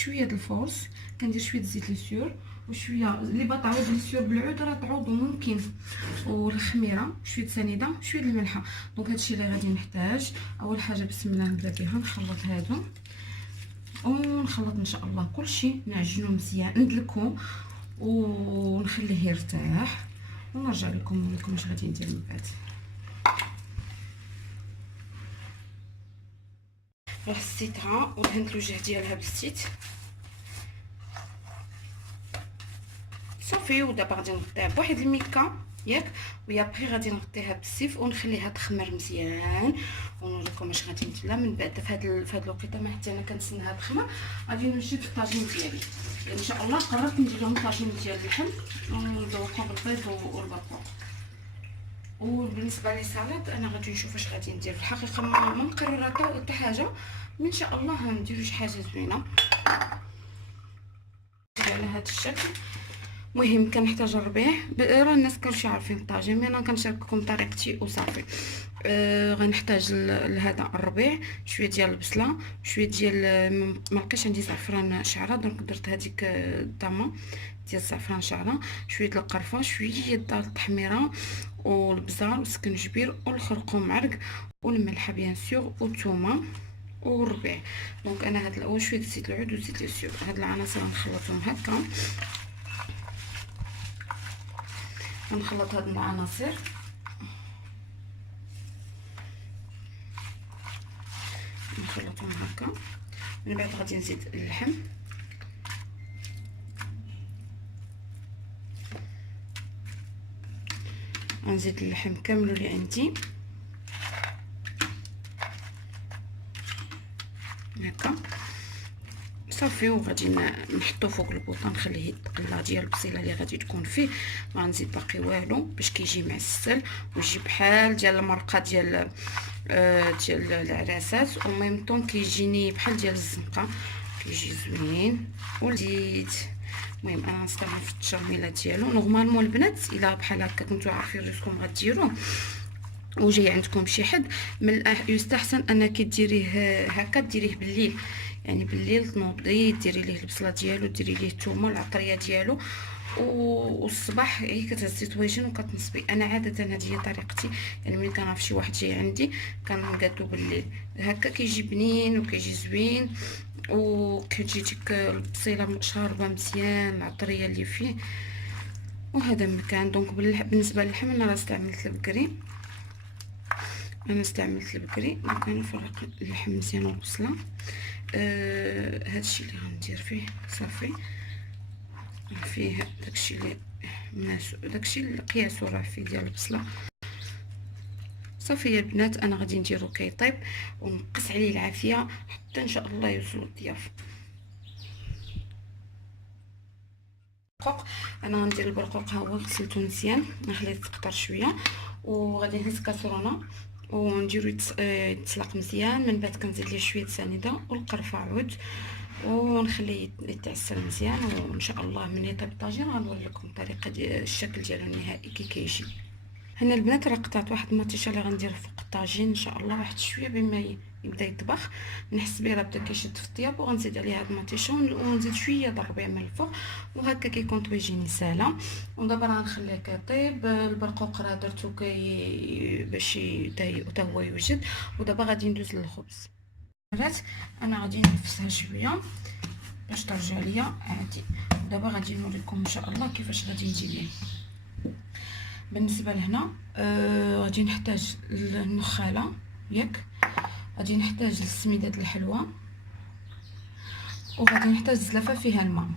شويه د الفورس، كندير شويه زيت ليسيور وشويه اللي بغا تعوض ليسيور بالعود راه تعوضو ممكن، والخميره شويه سنيده شويه الملحه. دونك هادشي اللي غادي نحتاج. اول حاجه بسم الله نبدا بها، نخلط هادو ونخلط ان شاء الله كلشي، نعجنو مزيان، ندلكو ونخليه يرتاح ونرجع لكم ونقول لكم اش غادي ندير من بعد. غسيتها ودهنت الوجه ديالها بالزيت صافي، ودابا غادي نغطيها بواحد الميكا ياك، ويا بخي غادي نغطيها بالسيف ونخليها تخمر مزيان ونوريكم اش غادي ندير من بعد. في هاد الوقيته ما حتى انا كنتسناها تخمر، غادي نمشي في الطاجين ديالي ان شاء الله. قررت ندير لهم طاجين ديال اللحم ونذوقهم بالبيض والبرقوق. وبالنسبه لي سالاد انا غادي نشوف اش غادي ندير. في الحقيقه ما مقرره حتى حاجه، ان شاء الله نديرو شي حاجه زوينه على هذا الشكل. مهم كنحتاج الربيع، راه الناس كلشي عارفين الطاجين، مي انا كنشارككم طريقتي وصافي. غنحتاج لهذا الربيع شويه ديال البصله، شويه ديال ملقيتش عندي زعفران شعره، دونك درت هذيك الطامه ديال الزعفران شعره، شويه القرفه، شويه د التحميره والبزار والسكنجبير والخرقوم معرق والملحه بيان سور والثومه والربيع. دونك انا هاد الاول شويه زيت العود وزيت ليسيور، هاد العناصر غنخلطهم هكا، غنخلط هاد العناصر نخلطهم هكا. من بعد غادي نزيد اللحم، غنزيد اللحم كامل اللي عندي هكا صافي، وغادي نحطو فوق البوطه نخليه يتقلى ديال البصيله اللي غادي تكون فيه. ما غنزيد باقي والو باش كيجي معسل ويجي بحال ديال المرقه ديال العراسات، وميم طون كيجيني بحال ديال الزنقه، كيجي زوين ولذيذ. المهم انا غنستعمل في التشرميله ديالو. نورمالمون البنات الا بحال هكا كنتو عارفين راسكم غديروه وجاي عندكم شي حد، من يستحسن انك ديريه هكا، ديريه بالليل، يعني بالليل تنوضي ديري ليه البصله ديالو، ديري ليه الثومه العطريه ديالو، والصباح هي كتهزي طويجين وكتنصبي. انا عاده هذه هي طريقتي، يعني ملي كنعرف شي واحد جاي عندي كنقادو بالليل هكا، كيجي بنين وكيجي زوين، وكتجي ديك البصيله شاربه مزيان العطريه اللي فيه. وهذا مكان. دونك بالنسبه للحم انا راه استعملت البكري، دونك انا نفرق اللحم مزيان والبصله. هادشي اللي غندير فيه صافي، فيه داكشي اللي داكشي اللي قياسو راه فيه ديال البصله صافي. يا البنات انا غادي نديرو كيطيب ونقص عليه العافيه حتى ان شاء الله يوصلوا الضياف. انا غندير البرقوق، ها هو غسلته مزيان، نخليه يتقطر شويه، وغادي نهز كاسرونه ونديرو يتسلق مزيان. من بعد كنزيد ليه شويه سنيده والقرفه عود ونخليه يتعسل مزيان، وان شاء الله من يطيب الطاجين غنوري لكم الطريقه ديال الشكل ديالو النهائي كي كيجي. هنا البنات راه قطعت واحد المطيشه اللي غندير فوق الطاجين ان شاء الله، واحد شويه بما يبدا يطبخ، نحس بيه راه بدا كيشد في الطياب، وغنزيد عليه هاد المطيشه ونزيد شويه د الربيع من الفوق، وهكا كيكون طويجيني ساهله. ودابا راه غنخليه كيطيب. البرقوق راه درتو باش حتى هو يوجد. ودابا غادي ندوز للخبز. انا غادي نفسها شويه باش ترجع ليا عادي. دابا غادي نوريكم ان شاء الله كيفاش غادي ندير ليه. بالنسبه لهنا غادي نحتاج النخاله ياك، غادي نحتاج السميده الحلوى، وغادي نحتاج زلافه فيها الماء.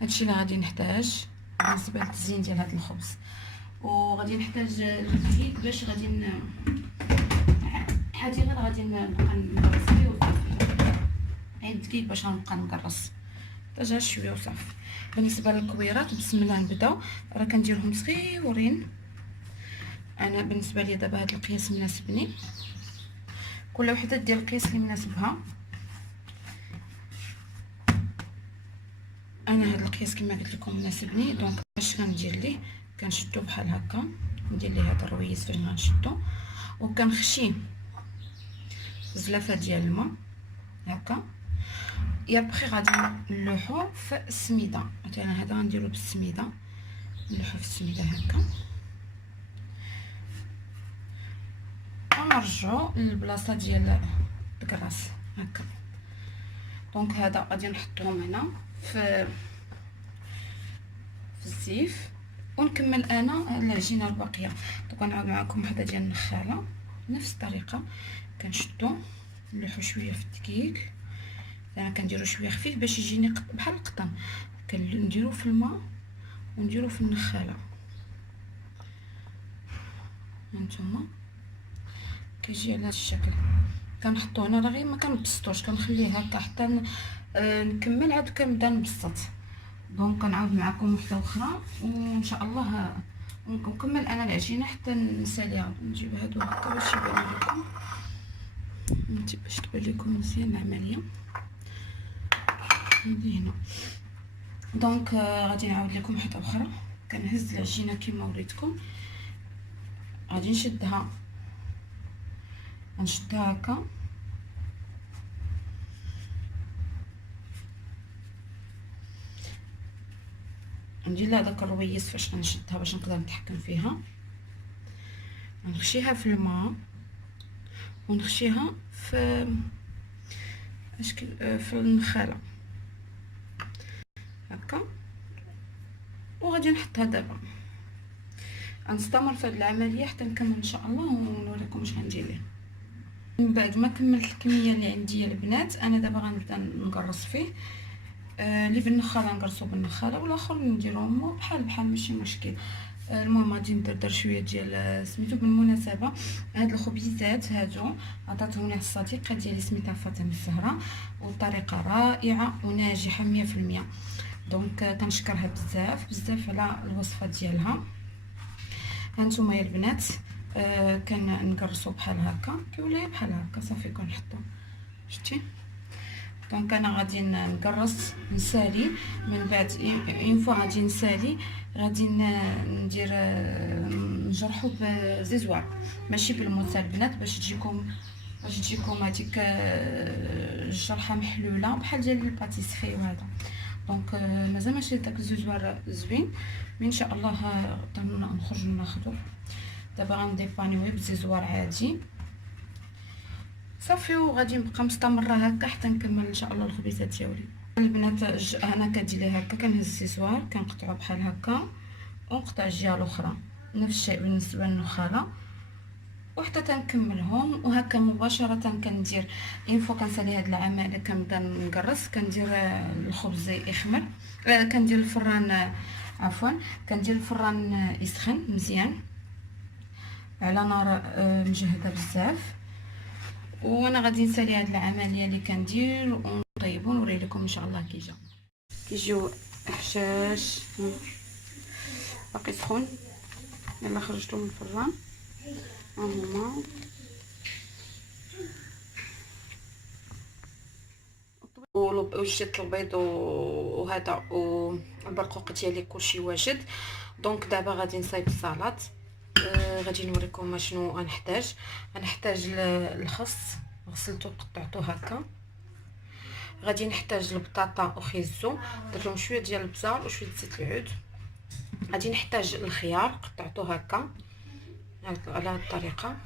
هادشي اللي غادي نحتاج بالنسبه للتزيين ديال هذا الخبز. وغادي نحتاج الزيت باش غادي حاجه غير غادي نبقى نقرص فيه وصافي، عيد دقيق باش غنبقى نقرص حتى شويه وصافي. بالنسبه للكويرات بسم الله نبداو، راه كنديرهم صغيورين. انا بالنسبه لي دابا هذا القياس مناسبني، كل وحده دير القياس اللي مناسبها. انا هذا القياس كما قلت لكم مناسبني. دونك اش غندير ليه، كنشدو بحال هكا، ندير ليه هذا الرويز فاش غنشدو، وكنخشي زلافه ديال الماء هكا، يابخي غادي نلوحو في السميده. مثلا هذا غنديرو بالسميده، نلوحو في السميده هكا ونرجعو للبلاصه ديال الكراس هكا. دونك هذا غادي نحطوهم هنا في الزيف ونكمل انا العجينه الباقيه. دونك غنعاود معكم وحده ديال النخاله بنفس الطريقه. كنشدو نلوحو شويه في الدقيق، انا كنديرو شويه خفيف باش يجيني بحال القطن. كنديرو في الماء ونديرو في النخاله. هانتوما كيجي على هذا الشكل. كنحطو هنا راه غير ما كنبسطوش، كنخليه هكا حتى نكمل عاد كنبدا نبسط. دونك كنعاود معكم وحده اخرى وان شاء الله نكمل انا العجينه حتى نساليها. نجيب هادو هكا باش يبان لكم، باش تبان لكم مزيان العمليه هادي هنا. دونك غادي نعاود لكم وحده اخرى. كنهز العجينه كما وريتكم، غادي نشدها هكا ندير لها داك الرويس فاش غنشدها باش نقدر نتحكم فيها. نخشيها في الماء ونخشيها في في النخاله هكا، وغادي نحطها دابا. غنستمر في هذه العمليه حتى نكمل ان شاء الله ونوريكم واش غندير ليه. من بعد ما كملت الكميه اللي عندي البنات، انا دابا غنبدا نقرص فيه. اللي بالنخاله نقرصو بالنخاله والاخر نديروهم بحال ماشي مشكل. المهم غادي ندردر شويه ديال سميتو. بالمناسبه هاد الخبيزات هادو عطاتهم لي الصديقه ديالي سميتها فاطمه الزهراء، والطريقه رائعه وناجحه 100%. دونك كنشكرها بزاف على الوصفه ديالها. هانتوما يا البنات كنقرصو بحال هكا، كيولي بحال هكا صافي كنحطو. شتي؟ دونك انا غادي نقرص نسالي. من بعد اون فوا غادي نسالي غادي ندير نجرحو بزيزوار ماشي بالموس البنات، باش تجيكم هذيك الجرحه محلوله بحال ديال الباتيسري وهذا. دونك مازال ماشي داك الزوزوار زوين، ان شاء الله نخرجوا ناخذو. دابا غنديبانيوي بزيزوار عادي صافي، وغادي نبقى مستمره هكا حتى نكمل ان شاء الله الخبيزات ديالي. البنات انا كدير ليه هكا، كنهز الزيزوار كنقطعو بحال هكا ونقطع الجهه الاخرى. نفس الشيء بالنسبه للنخاله وحتى تنكملهم. وهكا مباشره كندير اين فوا كنسالي هاد العمليه كنبدا نقرص. كندير الخبز يخمر، كندير الفران عفوا كندير الفران يسخن مزيان على نار مجهده بزاف. وانا غادي نسالي هاد العمليه اللي كندير ونطيبو ونوري لكم ان شاء الله كيجيو حشاش باقي سخون. يلا خرجتو من الفران هما وجدت البيض وهذا والبرقوق ديالي كلشي واجد. دونك دابا غادي نصايب السلطه. غادي نوريكم شنو غنحتاج. الخس غسلته وقطعته هكا. غادي نحتاج البطاطا وخيزو، درت لهم شويه ديال البزار وشويه زيت العود. غادي نحتاج الخيار قطعته هكا على هذه الطريقه.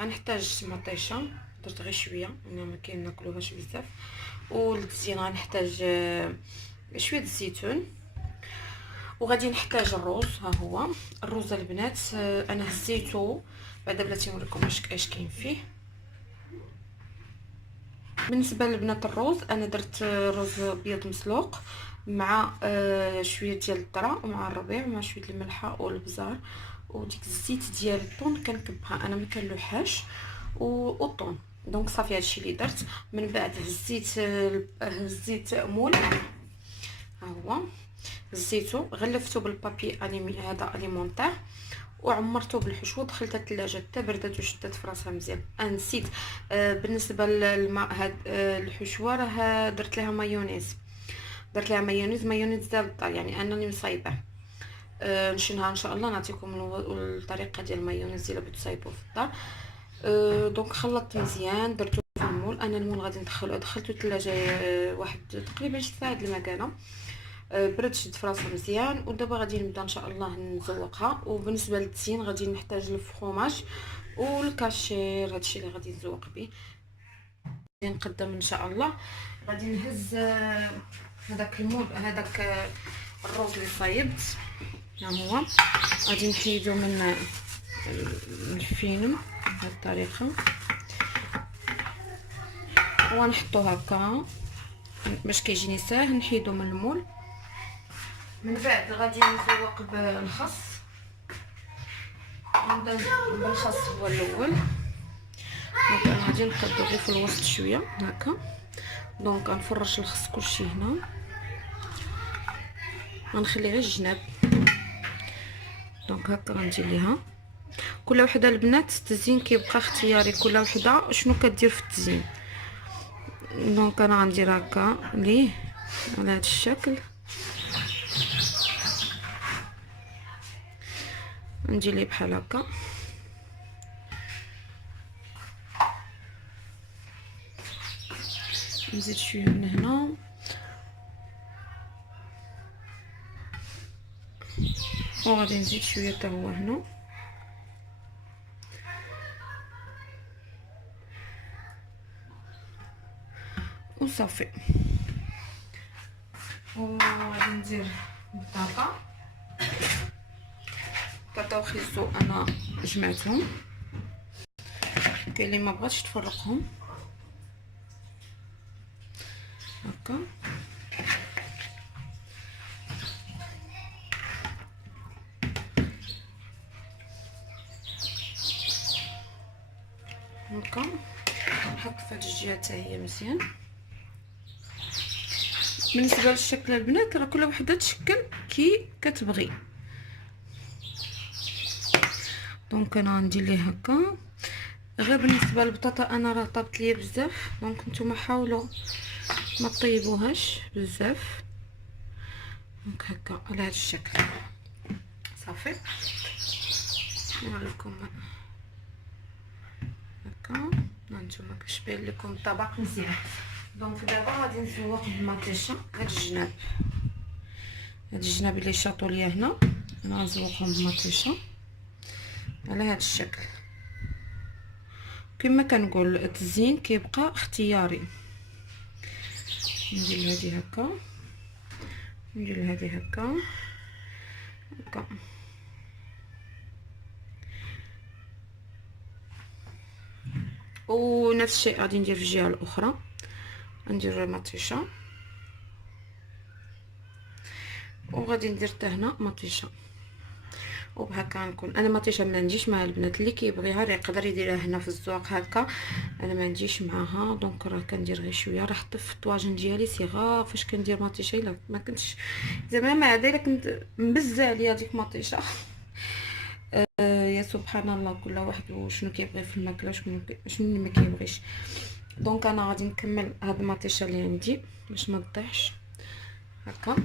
غنحتاج مطيشه درت غير شويه انا ما كايناكلوهاش بزاف. وللتزيين غنحتاج شويه الزيتون. وغادي نحتاج الروز. ها هو الروز البنات انا هزيته بعدا بلاتي نوريكم اش كاين فيه. بالنسبه للبنات الروز انا درت روز ابيض مسلوق مع شويه ديال الذره ومع الربيع ومع شويه الملحه والبزار وديك الزيت ديال الطون كنكبها انا ما كنلوحاش والطون. دونك صافي هادشي اللي درت. من بعد هزيت مول. ها هو زيتو غلفتو بالبابي هذا اليمونطير وعمرته بالحشوه. دخلتها الثلاجه حتى بردات وشدات في راسها مزيان. نسيت بالنسبه للماء هاد الحشوه راه درت لها مايونيز. مايونيز ديال الدار يعني انني مصايبه. نشي نهار ان شاء الله نعطيكم الطريقه ديال المايونيز اللي بتصايبوا في الدار. دونك خلطت مزيان درت في المول. انا المول غادي دخلته الثلاجه واحد تقريبا 6 ساعات المكانه. برد شد في راسها مزيان. ودابا غادي نبدا ان شاء الله نزوقها. وبالنسبه للتزيين غادي نحتاج الفرomاج والكاشير، هادشي اللي غادي نزوق به. غادي نقدم ان شاء الله. غادي نهز هذاك المول، هذاك الروز اللي صايبت ها هو، غادي نحيدو من الفيلم بهذه الطريقه ونحطو هكا باش كيجيني ساهل. نحيدو من المول. من بعد غادي نزوق بالخس. نبدا بالخس هو الاول. دونك انا غادي نقادو غير في الوسط شويه هكا. دونك غنفرش الخس كلشي هنا، غنخلي غير الجناب. دونك هكا غندير ليها. كل وحده البنات التزيين كيبقى اختياري، كل وحده شنو كدير في التزيين. دونك انا غندير هكا ليه على هذا الشكل. ندير ليه بحال هكا. نزيد شويه من هنا وغادي نزيد شويه حتى هو هنا. وصافي. وغادي ندير بطاطا وخيزو. انا جمعتهم، كاين اللي ما بغاتش تفرقهم هكا. هكا نحط في هاد الجهه حتى هي مزيان. بالنسبه للشكل البنات راه كل وحده تشكل كي كتبغي. دونك انا غندير ليه هكا. غير بالنسبه للبطاطا انا راه طابت ليا بزاف، دونك نتوما حاولوا ما طيبوهاش بزاف. دونك هكا على هذا الشكل صافي. نوريكم هكا هانتوما باش يبان لكم الطبق مزيان. دونك دابا غادي نزوق بالمطيشه هاد الجناب. هاد الجناب اللي شاطوا ليا هنا انا غنزوقهم بالمطيشه على هذا الشكل. كما كنقول التزيين كيبقى اختياري. ندير هذه هكا، ندير هذه هكا هكا. ونفس الشيء غادي ندير في الجهه الاخرى. ندير مطيشه وغادي ندير حتى هنا مطيشه. وبهكا نكون انا مطيشه ما عنديش مع البنات اللي كيبغيها راه يقدر يديرها هنا في الزواق هكا. انا ما عنديش معاها دونك راه كندير غير شويه. راه حتى في الطواجن ديالي صغار فاش كندير مطيشه الا ما كنتش زعما ما عاد الا كنت مبزه عليا ديك مطيشه. يا سبحان الله كل واحد وشنو كيبغي في الماكله شنو ما كيبغيش. دونك انا غادي نكمل هاد المطيشه اللي عندي باش ما تضيعش هكا.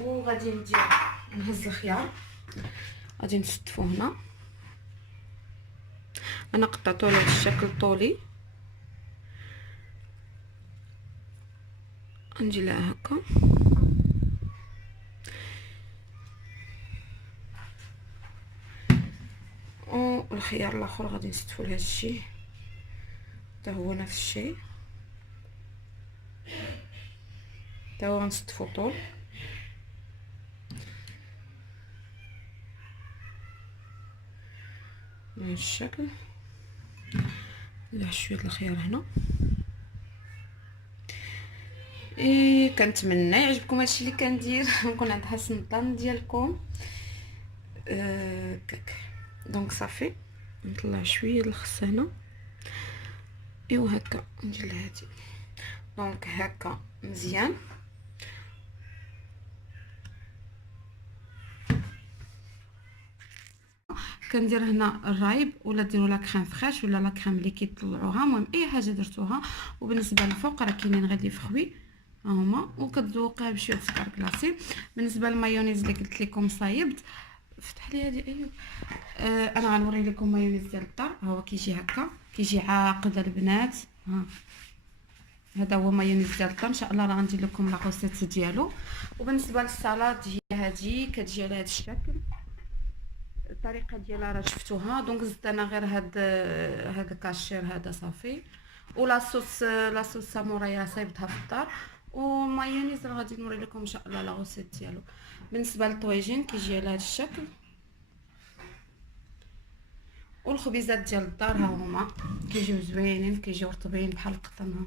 وغادي ندير نهز الخيار غادي نستفو هنا. انا قطعته على هذا الشكل طولي. ندير لها هكا والخيار الاخر غادي نستفو لهذا الشيء حتى هو نفس الشيء. حتى هو غنستفو طول. بهذا الشكل. نلح شويه الخيار هنا. كنتمنى يعجبكم هادشي اللي كندير نكون عند حسن الظن ديالكم. هكاك. دونك صافي نطلع شويه الخس هنا. ايوا هكا ندير لهادي. دونك هكا مزيان. كندير هنا الرايب ولا ديروا لا كريم فريش ولا لا كريم اللي كيطلعوها. المهم اي حاجه درتوها. وبالنسبه للفوق راه كاينين غير لي فخوي ها هما. وكتذوقيها بشويه سكر كلاصي. بالنسبه للمايونيز اللي قلت لكم صايبت فتح لي هذه ايوب. انا غنوري لكم مايونيز ديال الدار. ها هو كيجي هكا كيجي عاقد البنات. ها هذا هو مايونيز ديال الدار. ان شاء الله راه غندير لكم لا روسيت ديالو. وبالنسبه للسلطه هي هذه كتجي على هذا الشكل. الطريقه ديالها راه شفتوها. دونك زدت انا غير هذا الكاشير هذا صافي. لا صوص ساموراي راه صايبتها في الدار. ومايونيز راه غادي نوري لكم ان شاء الله لا روسيت ديالو. بالنسبه للطويجين كيجي على هذا الشكل. والخبيزات ديال الدار ها هما كيجيو زوينين، كيجيو رطبين بحال القطن. ها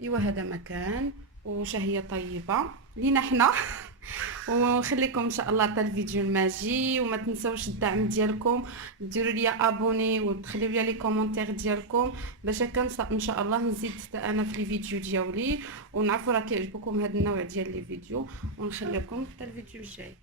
ايوا هذا مكان وشهيه طيبه لينا حنا. ونخليكم ان شاء الله حتى الفيديو الماجي. وما تنسوش الدعم ديالكم، ديروا لي ابوني وتخليو لي كومونتير ديالكم باش هكا ان شاء الله نزيد حتى انا في لي فيديو ديالي. ونعرفوا راه كيعجبكم هذا النوع ديال لي فيديو. ونخليكم حتى الفيديو الجاي.